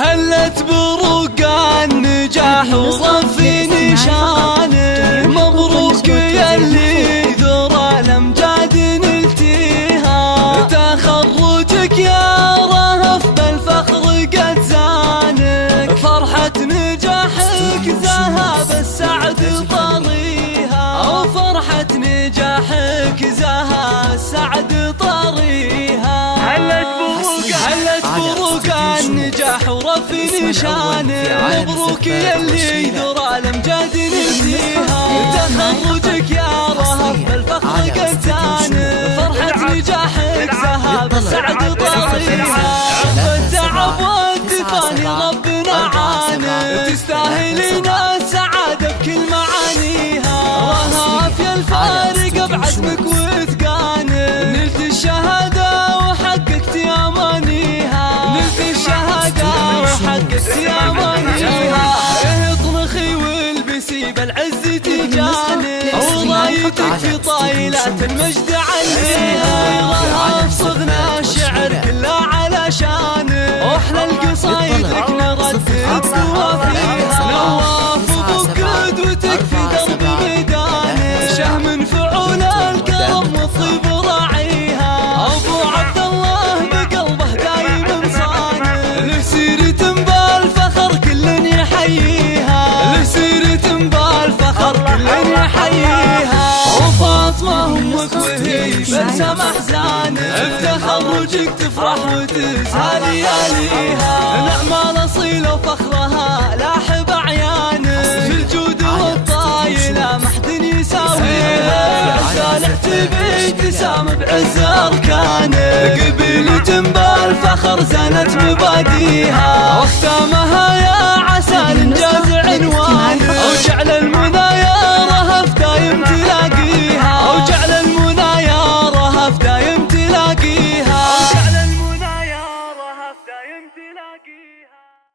هلت بروق النجاح ورفي نشانه، مبروك يلي ذرى الامجاد نلتيها، تخرجك يا رهف بالفخر قد زانك، فرحة نجاحك ذهب السعد طريها، وفرحة نجاحك زها السعد طريها. هلت بروق النجاح ورفي نشانه، مبروك يلي ذرى الامجاد نلتيها، تخرجك يا رهف بالفخر قد زانه، فرحة نجاحك ذهب السعد طريها، عقب التعب والتفاني ربنا عانه، تستاهلين السعادة بكل معانيها، رهف يا الفارق بعزمك واتقانه، نلت الشهادة وحققت امانيها، نلت الشهادة وحققت امانيها، اطنخي والبسي بالعز تجاني، ورايتك في طايلات المجد عليها، رهف صغنا الشعر كله علشانه، واحلى القصايد لك نردد قوافيها، نواف ابوك قدوتك في درب ميدانه، شهم فعول الكرم والطيب راعيها، ابو عبد الله بقلبه دايم صانه، له سيرة بالفخر كل يحييها، له سيرة بالفخر كل يحييها، وفاطمة امك وهي بلسم احزانه، بتخرجك تفرح وتزهى لياليها، نعم الاصيله وفخرها لاح بعيانه، في الجود والطايله ما حد يساويها، سالحت بابتسام بعز اركانه، قبيلة بالفخر زانت مباديها، واختامها